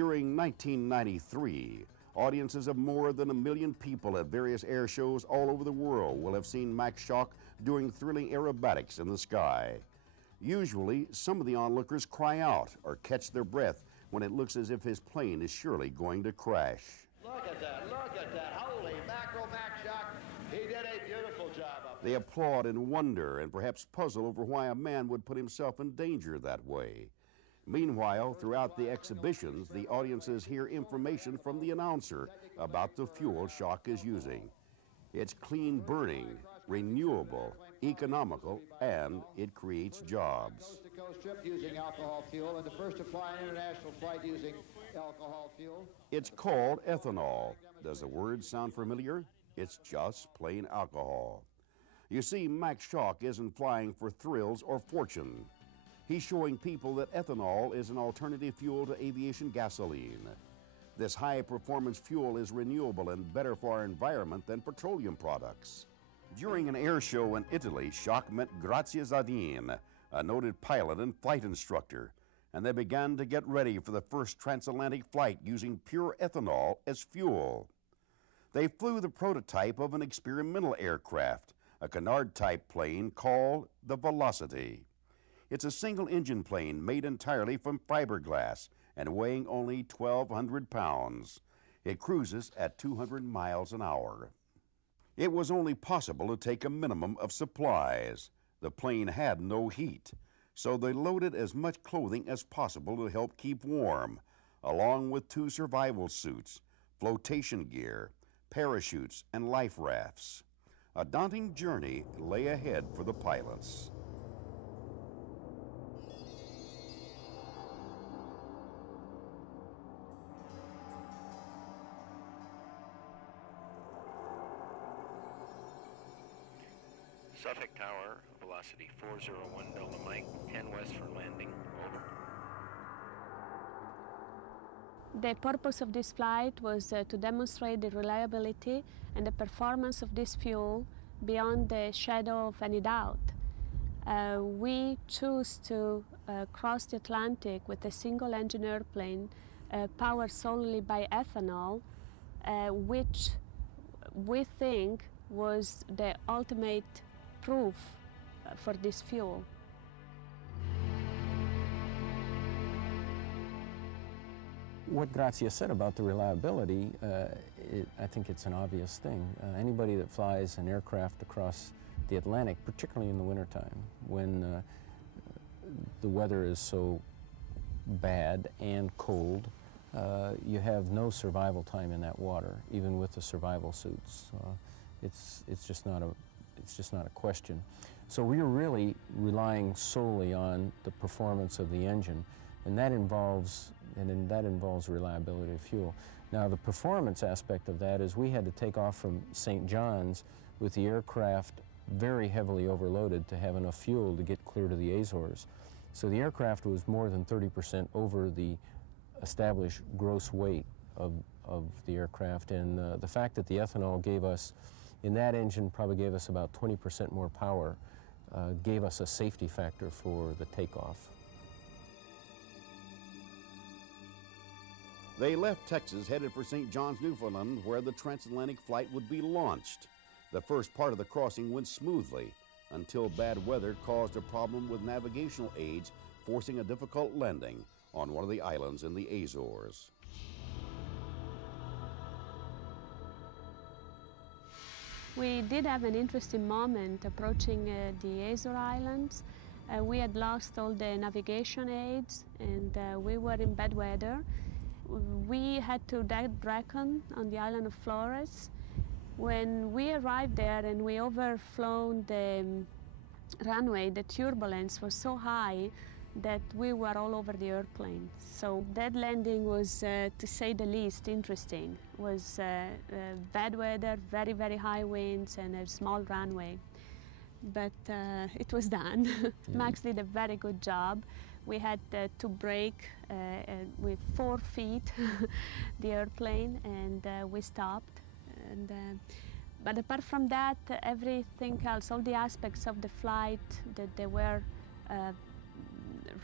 During 1993, audiences of more than 1 million people at various air shows all over the world will have seen Max Shauck doing thrilling aerobatics in the sky. Usually, some of the onlookers cry out or catch their breath when it looks as if his plane is surely going to crash. Look at that, holy mackerel, Max Shauck. He did a beautiful job up They applaud in wonder and perhaps puzzle over why a man would put himself in danger that way. Meanwhile, throughout the exhibitions, the audiences hear information from the announcer about the fuel Shauck is using. It's clean burning, renewable, economical, and it creates jobs. Coast-to-coast trip using alcohol fuel and the first to fly an international flight using alcohol fuel. It's called ethanol. Does the word sound familiar? It's just plain alcohol. You see, Max Shauck isn't flying for thrills or fortune. He's showing people that ethanol is an alternative fuel to aviation gasoline. This high-performance fuel is renewable and better for our environment than petroleum products. During an air show in Italy, Shauck met Grazia Zadine, a noted pilot and flight instructor, and they began to get ready for the first transatlantic flight using pure ethanol as fuel. They flew the prototype of an experimental aircraft, a Canard-type plane called the Velocity. It's a single-engine plane made entirely from fiberglass and weighing only 1,200 pounds. It cruises at 200 miles an hour. It was only possible to take a minimum of supplies. The plane had no heat, so they loaded as much clothing as possible to help keep warm, along with 2 survival suits, flotation gear, parachutes, and life rafts. A daunting journey lay ahead for the pilots. Suffolk Tower, velocity 401, Delta Mike, 10 west for landing, over. The purpose of this flight was to demonstrate the reliability and the performance of this fuel beyond the shadow of any doubt. We chose to cross the Atlantic with a single-engine airplane powered solely by ethanol, which we think was the ultimate proof for this fuel. What Grazia said about the reliability, I think it's an obvious thing. Anybody that flies an aircraft across the Atlantic, particularly in the wintertime, when the weather is so bad and cold, you have no survival time in that water, even with the survival suits. It's just not a question. So we are really relying solely on the performance of the engine, and that involves reliability of fuel. Now, the performance aspect of that is we had to take off from St. John's with the aircraft very heavily overloaded to have enough fuel to get clear to the Azores. So the aircraft was more than 30% over the established gross weight of the aircraft, and the fact that the ethanol gave us, in that engine, probably gave us about 20% more power, gave us a safety factor for the takeoff. They left Texas headed for St. John's, Newfoundland, where the transatlantic flight would be launched. The first part of the crossing went smoothly until bad weather caused a problem with navigational aids, forcing a difficult landing on one of the islands in the Azores. We did have an interesting moment approaching the Azore Islands. We had lost all the navigation aids and we were in bad weather. We had to dead reckon on the island of Flores. When we arrived there and we overflown the runway, the turbulence was so high that we were all over the airplane. So that landing was, to say the least, interesting. It was bad weather, very, very high winds, and a small runway. But it was done. Yeah. Max did a very good job. We had to brake with 4 feet the airplane, and we stopped. But apart from that, everything else, all the aspects of the flight that they were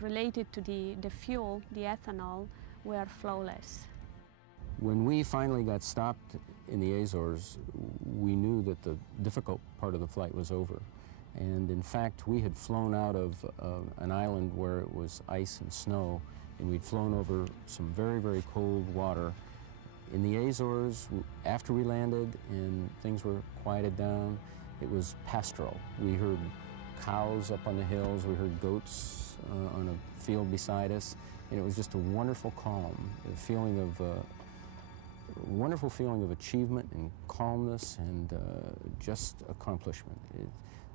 related to the fuel, the ethanol, were flawless. When we finally got stopped in the Azores, we knew that the difficult part of the flight was over. And in fact, we had flown out of an island where it was ice and snow, and we'd flown over some very, very cold water. In the Azores, after we landed and things were quieted down, it was pastoral. We heard cows up on the hills, we heard goats on a field beside us, and it was just a wonderful calm, wonderful feeling of achievement and calmness and just accomplishment.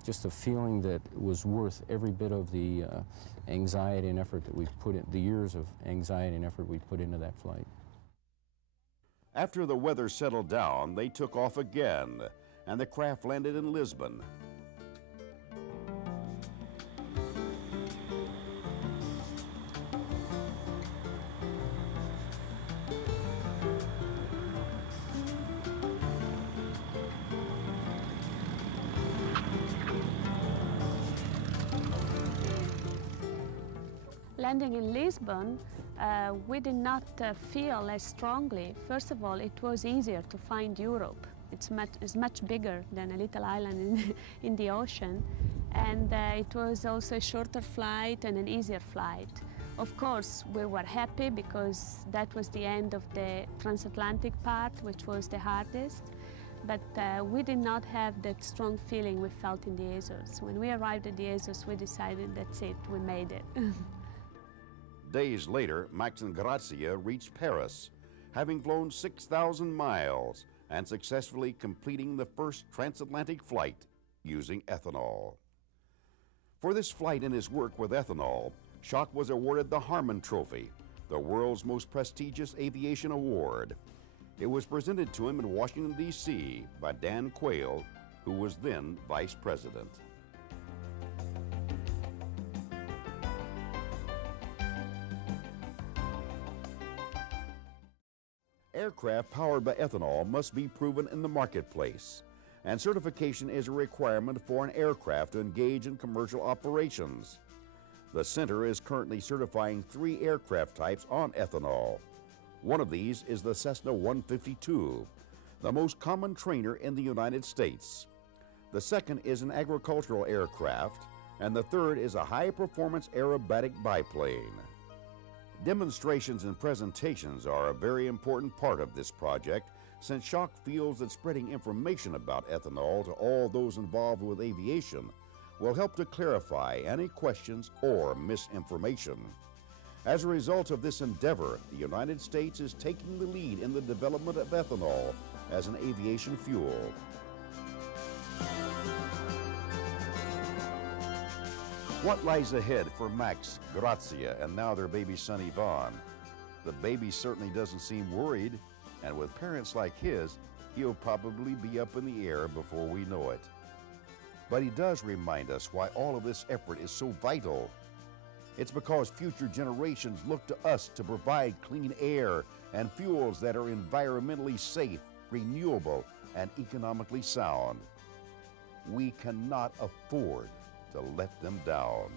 Just a feeling that was worth every bit of the anxiety and effort that we put in, the years of anxiety and effort we put into that flight. After the weather settled down, they took off again, and the craft landed in Lisbon. Landing in Lisbon, we did not feel as strongly. First of all, it was easier to find Europe. It's much bigger than a little island in the ocean. And it was also a shorter flight and an easier flight. Of course, we were happy because that was the end of the transatlantic part, which was the hardest. But we did not have that strong feeling we felt in the Azores. When we arrived at the Azores, we decided that's it, we made it. Days later, Max and Grazia reached Paris, having flown 6,000 miles and successfully completing the first transatlantic flight using ethanol. For this flight and his work with ethanol, Shauck was awarded the Harmon Trophy, the world's most prestigious aviation award. It was presented to him in Washington, D.C. by Dan Quayle, who was then vice president. Aircraft powered by ethanol must be proven in the marketplace, and certification is a requirement for an aircraft to engage in commercial operations. The center is currently certifying 3 aircraft types on ethanol. One of these is the Cessna 152, the most common trainer in the United States. The second is an agricultural aircraft, and the third is a high-performance aerobatic biplane. Demonstrations and presentations are a very important part of this project, since Shauck feels that spreading information about ethanol to all those involved with aviation will help to clarify any questions or misinformation. As a result of this endeavor, the United States is taking the lead in the development of ethanol as an aviation fuel. What lies ahead for Max, Grazia, and now their baby son Ivan? The baby certainly doesn't seem worried, and with parents like his, he'll probably be up in the air before we know it. But he does remind us why all of this effort is so vital. It's because future generations look to us to provide clean air and fuels that are environmentally safe, renewable, and economically sound. We cannot afford to let them down.